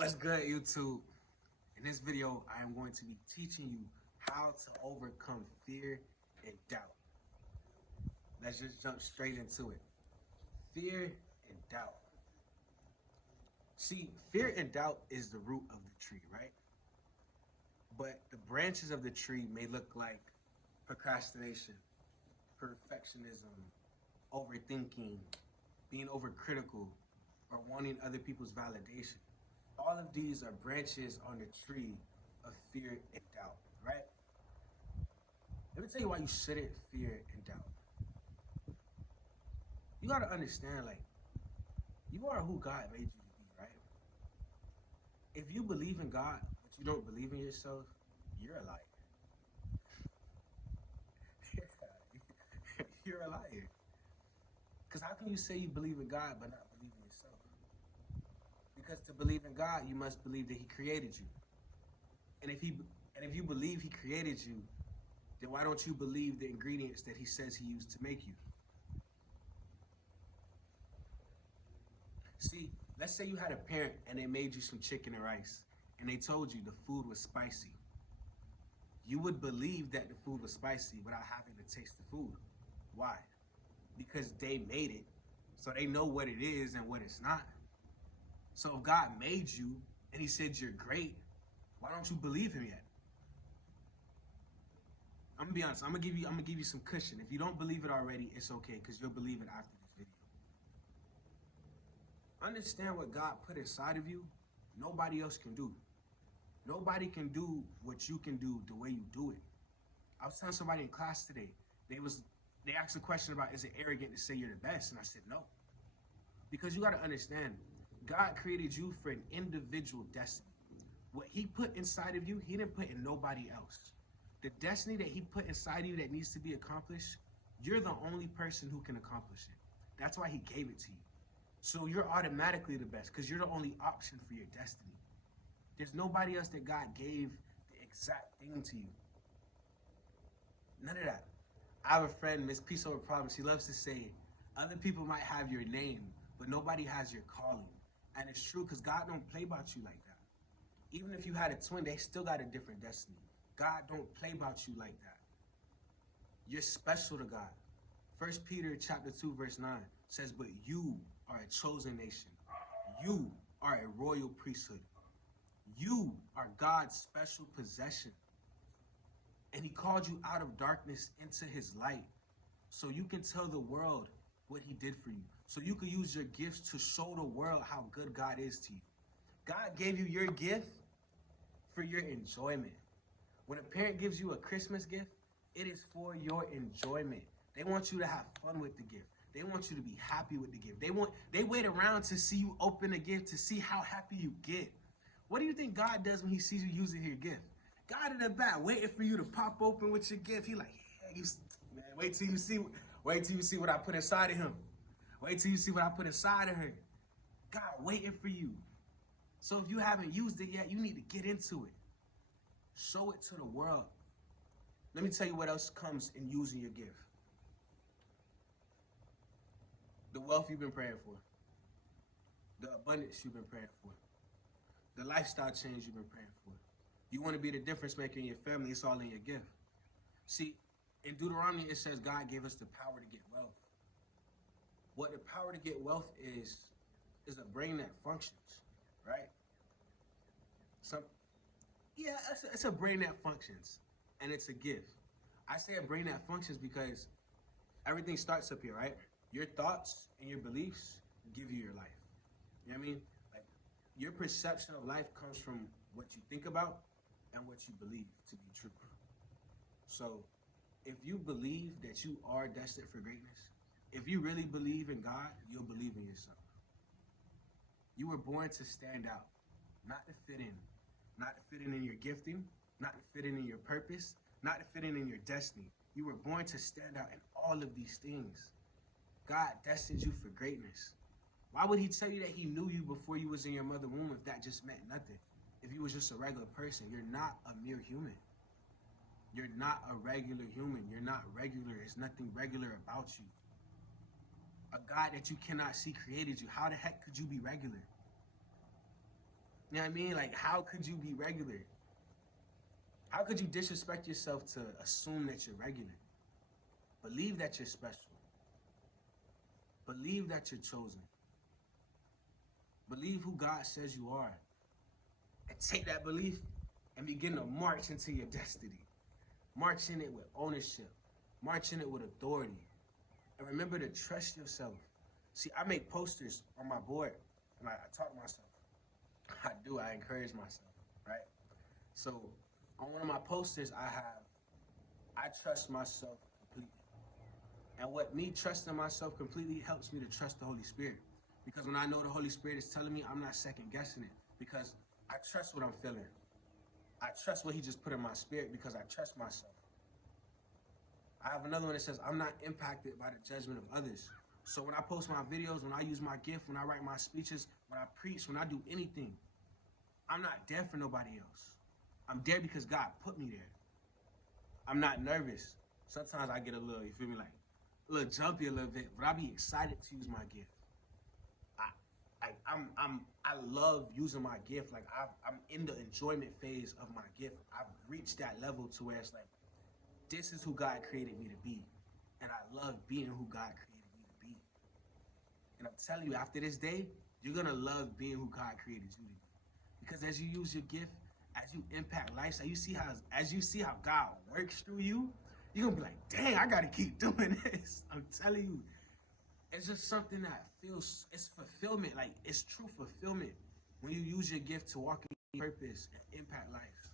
What's good, YouTube? In this video, I am going to be teaching you how to overcome fear and doubt. Let's just jump straight into it. Fear and doubt. See, fear and doubt is the root of the tree, right? But the branches of the tree may look like procrastination, perfectionism, overthinking, being overcritical, or wanting other people's validation. All of these are branches on the tree of fear and doubt, right? Let me tell you why you shouldn't fear and doubt. You gotta understand, like, you are who God made you to be, right? If you believe in God, but you don't believe in yourself, you're a liar. You're a liar. Because how can you say you believe in God but not believe in yourself? Because to believe in God, you must believe that He created you. And if you believe He created you, then why don't you believe the ingredients that He says He used to make you? See, let's say you had a parent and they made you some chicken and rice, and they told you the food was spicy. You would believe that the food was spicy without having to taste the food. Why? Because they made it, so they know what it is and what it's not. So if God made you and He said you're great, why don't you believe Him yet? I'm gonna be honest. I'm gonna give you some cushion. If you don't believe it already, it's okay, because you'll believe it after this video. Understand what God put inside of you, nobody else can do. Nobody can do what you can do the way you do it. I was telling somebody in class today, they asked a question about, is it arrogant to say you're the best? And I said, no. Because you gotta understand, God created you for an individual destiny. What He put inside of you, He didn't put in nobody else. The destiny that He put inside of you that needs to be accomplished, you're the only person who can accomplish it. That's why He gave it to you. So you're automatically the best because you're the only option for your destiny. There's nobody else that God gave the exact thing to you. None of that. I have a friend, Miss Peace Over Problems. She loves to say, other people might have your name, but nobody has your calling. And it's true, because God don't play about you like that. Even if you had a twin, they still got a different destiny. God don't play about you like that. You're special to God. 1 Peter chapter 2, verse 9 says, but you are a chosen nation. You are a royal priesthood. You are God's special possession. And He called you out of darkness into His light, so you can tell the world what He did for you. So you can use your gifts to show the world how good God is to you. God gave you your gift for your enjoyment. When a parent gives you a Christmas gift, it is for your enjoyment. They want you to have fun with the gift. They want you to be happy with the gift. They wait around to see you open a gift, to see how happy you get. What do you think God does when He sees you using your gift? God in the back, waiting for you to pop open with your gift. He like, yeah, man, wait till you see what I put inside of him. Wait till you see what I put inside of her. God waiting for you. So if you haven't used it yet, you need to get into it. Show it to the world. Let me tell you what else comes in using your gift. The wealth you've been praying for. The abundance you've been praying for. The lifestyle change you've been praying for. You want to be the difference maker in your family, it's all in your gift. See, in Deuteronomy, it says God gave us the power to get wealth. What the power to get wealth is a brain that functions, right? It's a brain that functions, and it's a gift. I say a brain that functions because everything starts up here, right? Your thoughts and your beliefs give you your life. You know what I mean? Like, your perception of life comes from what you think about and what you believe to be true. So if you believe that you are destined for greatness, if you really believe in God, you'll believe in yourself. You were born to stand out, not to fit in. Not to fit in your gifting, not to fit in your purpose, not to fit in your destiny. You were born to stand out in all of these things. God destined you for greatness. Why would He tell you that He knew you before you was in your mother's womb if that just meant nothing? If you was just a regular person, you're not a mere human. You're not a regular human. You're not regular. There's nothing regular about you. A God that you cannot see created you. How the heck could you be regular? You know what I mean? Like, how could you be regular? How could you disrespect yourself to assume that you're regular? Believe that you're special. Believe that you're chosen. Believe who God says you are. And take that belief and begin to march into your destiny. March in it with ownership. March in it with authority. And remember to trust yourself. See, I make posters on my board and I talk to myself. I do. I encourage myself, right? So on one of my posters, I trust myself completely. And what me trusting myself completely helps me to trust the Holy Spirit. Because when I know the Holy Spirit is telling me, I'm not second guessing it. Because I trust what I'm feeling. I trust what he just put in my spirit because I trust myself. I have another one that says, I'm not impacted by the judgment of others. So when I post my videos, when I use my gift, when I write my speeches, when I preach, when I do anything, I'm not there for nobody else. I'm there because God put me there. I'm not nervous. Sometimes I get a little, you feel me, like a little jumpy a little bit, but I be excited to use my gift. I love using my gift. Like I'm in the enjoyment phase of my gift. I've reached that level to where it's like, this is who God created me to be. And I love being who God created me to be. And I'm telling you, after this day, you're gonna love being who God created you to be. Because as you use your gift, as you impact life, as you see how God works through you, you're gonna be like, dang, I gotta keep doing this. I'm telling you. It's just something that feels, it's fulfillment, like it's true fulfillment when you use your gift to walk in your purpose and impact lives.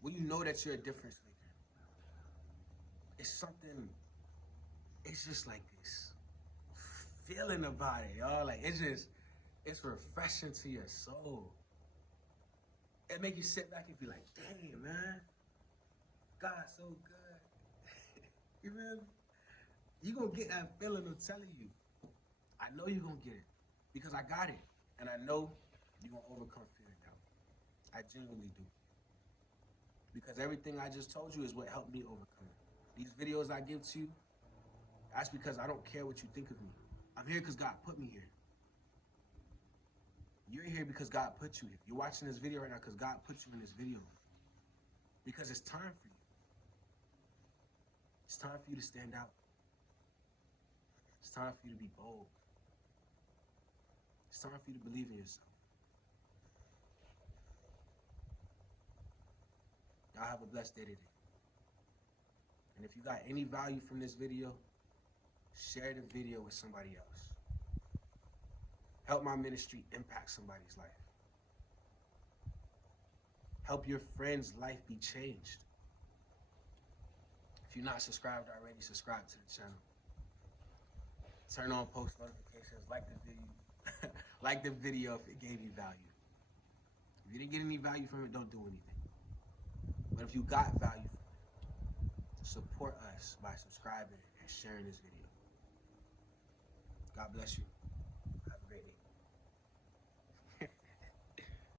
When you know that you're a difference maker. It's something, it's just like this feeling about it, y'all. Like it's refreshing to your soul. It make you sit back and be like, dang, man, God's so good. You feel me? You gonna get that feeling, I'm telling you. I know you're gonna get it because I got it. And I know you're gonna overcome fear and doubt. I genuinely do. Because everything I just told you is what helped me overcome it. These videos I give to you, that's because I don't care what you think of me. I'm here because God put me here. You're here because God put you here. You're watching this video right now because God put you in this video. Because it's time for you. It's time for you to stand out. It's time for you to be bold. It's time for you to believe in yourself. Y'all have a blessed day today. And if you got any value from this video, share the video with somebody else. Help my ministry impact somebody's life. Help your friend's life be changed. If you're not subscribed already, subscribe to the channel. Turn on post notifications, like the video, like the video if it gave you value. If you didn't get any value from it, don't do anything. But if you got value from it, support us by subscribing and sharing this video. God bless you.